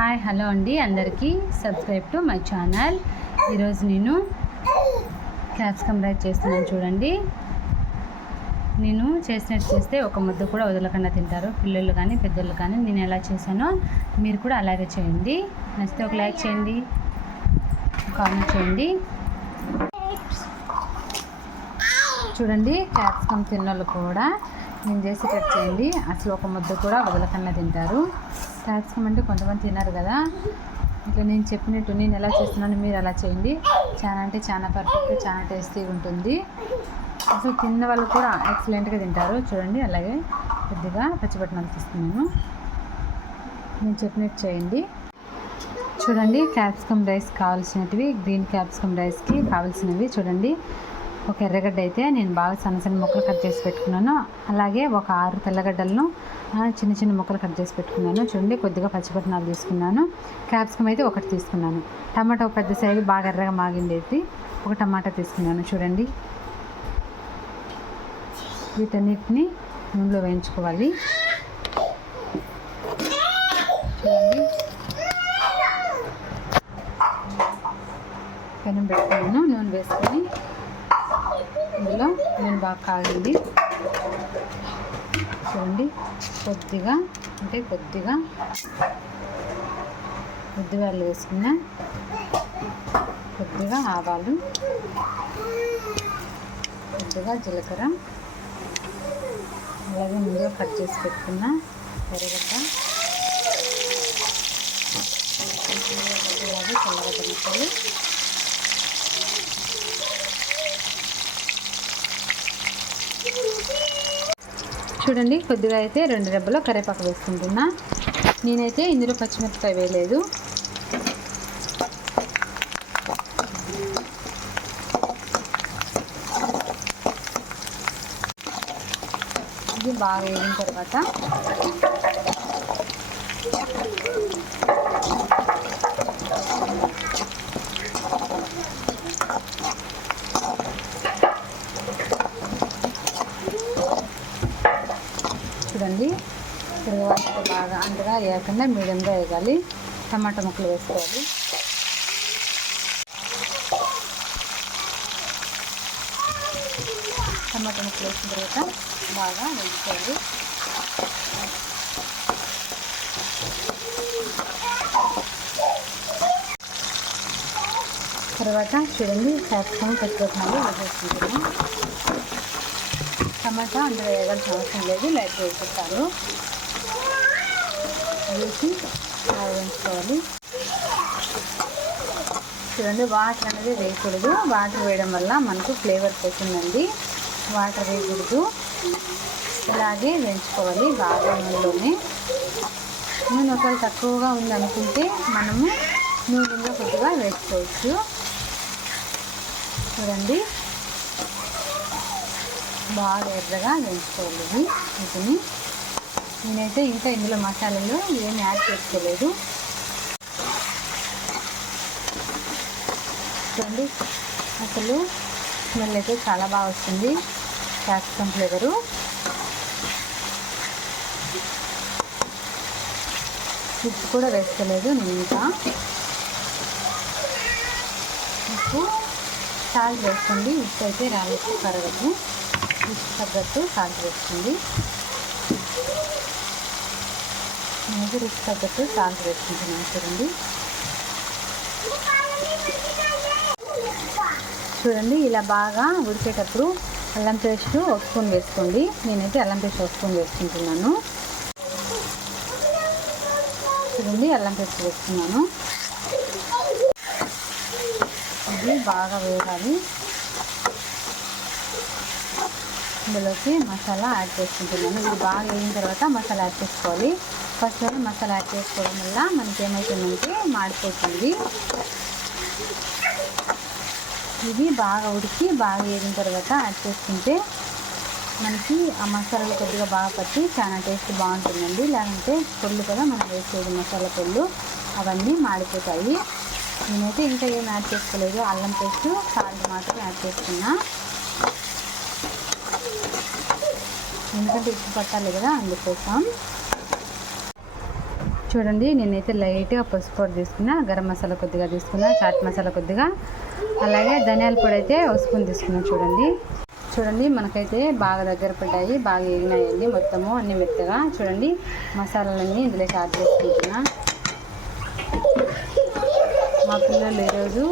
Hi hello అండి. అందరికీ subscribe to my channel. ఈరోజు నేను క్యాప్సికమ్ రైస్ చేస్తున్నాను చూడండి. నేను చేసినట్టు చేస్తే ఒక ముద్ద కూడా వదలకుండా తింటారు. పిల్లలు కానీ పెద్దలు కానీ నేను ఎలా చేశానో మీరు కూడా అలాగే చేయండి. నచ్చితే ఒక లైక్ చేయండి. కామెంట్ చేయండి. చూడండి క్యాప్సికమ్ తిన్నోళ్ళు కూడా నేను చేసేటట్టు చేయండి. అసలు ఒక ముద్ద కూడా వదలకుండా తింటారు. క్యాప్సికమ్ అంటే కొంతమంది తిన్నారు కదా. ఇట్లా నేను చెప్పినట్టు నేను ఎలా చేస్తున్నాను మీరు అలా చేయండి. చాలా అంటే చాలా పర్ఫెక్ట్ చాలా టేస్టీగా ఉంటుంది. అసలు తిన్న వాళ్ళు కూడా ఎక్సలెంట్గా తింటారు. చూడండి అలాగే కొద్దిగా పచ్చిపట్నాలు తీస్తున్నాను నేను చెప్పినట్టు చేయండి. చూడండి క్యాప్సికమ్ రైస్ కావాల్సినవి గ్రీన్ క్యాప్సికమ్ రైస్కి కావాల్సినవి చూడండి. ఒక ఎర్రగడ్డ అయితే నేను బాగా సన్న సన్న ముక్కలు కట్ చేసి పెట్టుకున్నాను. అలాగే ఒక ఆరు తెల్లగడ్డలను చిన్న చిన్న ముక్కలు కట్ చేసి పెట్టుకున్నాను. చూడండి కొద్దిగా పచ్చిపట్నాలు తీసుకున్నాను. క్యాప్సికమ్ అయితే ఒకటి తీసుకున్నాను. టమాటా ఒక పెద్ద సైజు బాగా ఎర్రగా మాగిండేది. ఒక టమాటా తీసుకున్నాను. చూడండి. వీటన్నిటిని నూనెలో వేయించుకోవాలి. చూడండి. పెనం పెట్టుకున్నాను. నూనె వేసుకొని ఇందులో నేను బాగా కాగింది చూడండి కొద్దిగా అంటే కొద్దిగా ఉద్దివాళ్ళు వేసుకున్న కొద్దిగా ఆవాలు కొద్దిగా జీలకర్ర అలాగే ముందుగా కట్ చేసి పెట్టుకున్న ఎర్రగడ్డ అలాగే తెల్లగడ్డ ముక్కలు చూడండి కొద్దిగా అయితే రెండు రెబ్బలు కరివేపాకు వేసుకుంటున్నా. నేనైతే ఇందులో పచ్చిమిరపకాయ వేయలేదు. ఇది బాగా వేగిన తర్వాత చూడండి తిరగవాత బాగా అంతగా వేయకుండా మీడియంగా వేయాలి. టమాటా ముక్కలు వేసుకోవాలి. టమాటా ముక్కలు వేసిన తర్వాత బాగా వేసుకోవాలి తర్వాత చూడండి క్యాప్సికమ్ పచ్చిమిరపకాయలు వేసేసుకుంటాము టమాటా అందులో వేయాల్సిన అవసరం లేదు లైట్ వేసేస్తాను వేసి బాగా వేయించుకోవాలి చూడండి వాటర్ అనేది వేయకూడదు. వాటర్ వేయడం వల్ల మనకు ఫ్లేవర్ పోతుందండి. వాటర్ వేయకూడదు. ఇలాగే వేయించుకోవాలి బాగా నూనెలోనే. నూనె ఒకవేళ తక్కువగా ఉందనుకుంటే మనము నూనెలో కొద్దిగా వేసుకోవచ్చు. చూడండి. బాగా ఎర్రగా వేయించుకోవాలి వీటిని. నేనైతే ఇంకా ఇందులో మసాలాలు ఏమి యాడ్ చేసుకోలేదు. చూడండి అసలు స్మెల్ అయితే చాలా బాగా వస్తుంది. Capsicum flavour. ఉప్పు కూడా వేసుకోలేదు నేను ఇంకా. ఉప్పు సాల్ట్ వేసుకోండి. ఉప్పు అయితే రాలేదు కరగదు. తగ్గట్టు సాల్ట్ వేసుకోండి నేను రుచి తగ్గట్టు సాల్ట్ వేసుకుంటున్నాను చూడండి. చూడండి ఇలా బాగా ఉడికేటప్పుడు అల్లం పేస్ట్ ఒక స్పూన్ వేసుకోండి. నేనైతే అల్లం పేస్ట్ ఒక స్పూన్ వేసుకుంటున్నాను. చూడండి అల్లం పేస్ట్ వేసుకున్నాను. ఇది బాగా వేగాలి. ఇందులోకి మసాలా యాడ్ చేసుకుంటున్నాను. ఇది బాగా వేగిన తర్వాత మసాలా యాడ్ చేసుకోవాలి. ఫస్ట్ మసాలా యాడ్ చేసుకోవడం వల్ల మనకి ఏమవుతుందంటే మాడిపోతుంది. ఇది బాగా ఉడికి బాగా వేగిన తర్వాత యాడ్ చేసుకుంటే మనకి ఆ మసాలాలు కొద్దిగా బాగా పట్టి చాలా టేస్ట్ బాగుంటుందండి. లేదంటే పొళ్ళు కదా మనం వేసేది మసాలా పొళ్ళు అవన్నీ మాడిపోతాయి. నేనైతే ఇంకా ఏం యాడ్ చేసుకోలేదు. అల్లం పేస్ట్ సాల్ట్ మాత్రం యాడ్ చేసుకున్నా. ఎందుకంటే ఉప్పు పట్టాలి కదా అందుకోసం. చూడండి నేనైతే లైట్గా పసుపు పొడి తీసుకున్నా గరం మసాలా కొద్దిగా తీసుకున్నా చాట్ మసాలా కొద్దిగా. అలాగే ధనియాల పొడి అయితే ఒక స్పూన్ తీసుకున్నా చూడండి. చూడండి మనకైతే బాగా దగ్గర పడ్డాయి బాగా ఎగినాయండి మొత్తము అన్ని మెత్తగా. చూడండి మసాలాలన్నీ ఇందులోకి యాడ్ చేసుకుంటున్నా. మా పిల్లలు ఈరోజు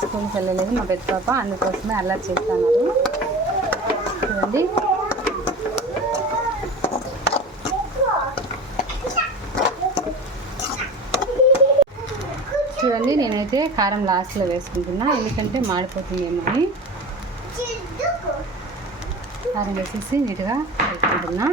స్కూల్కి వెళ్ళలేదు మా పెద్ద పాప అందుకోసమే అల్లరి చేస్తున్నారు. చూడండి చూడండి నేనైతే కారం లాస్ట్లో వేసుకుంటున్నా ఎందుకంటే మాడిపోతుందేమో అని. కారం వేసేసి నీట్గా వేసుకుంటున్నా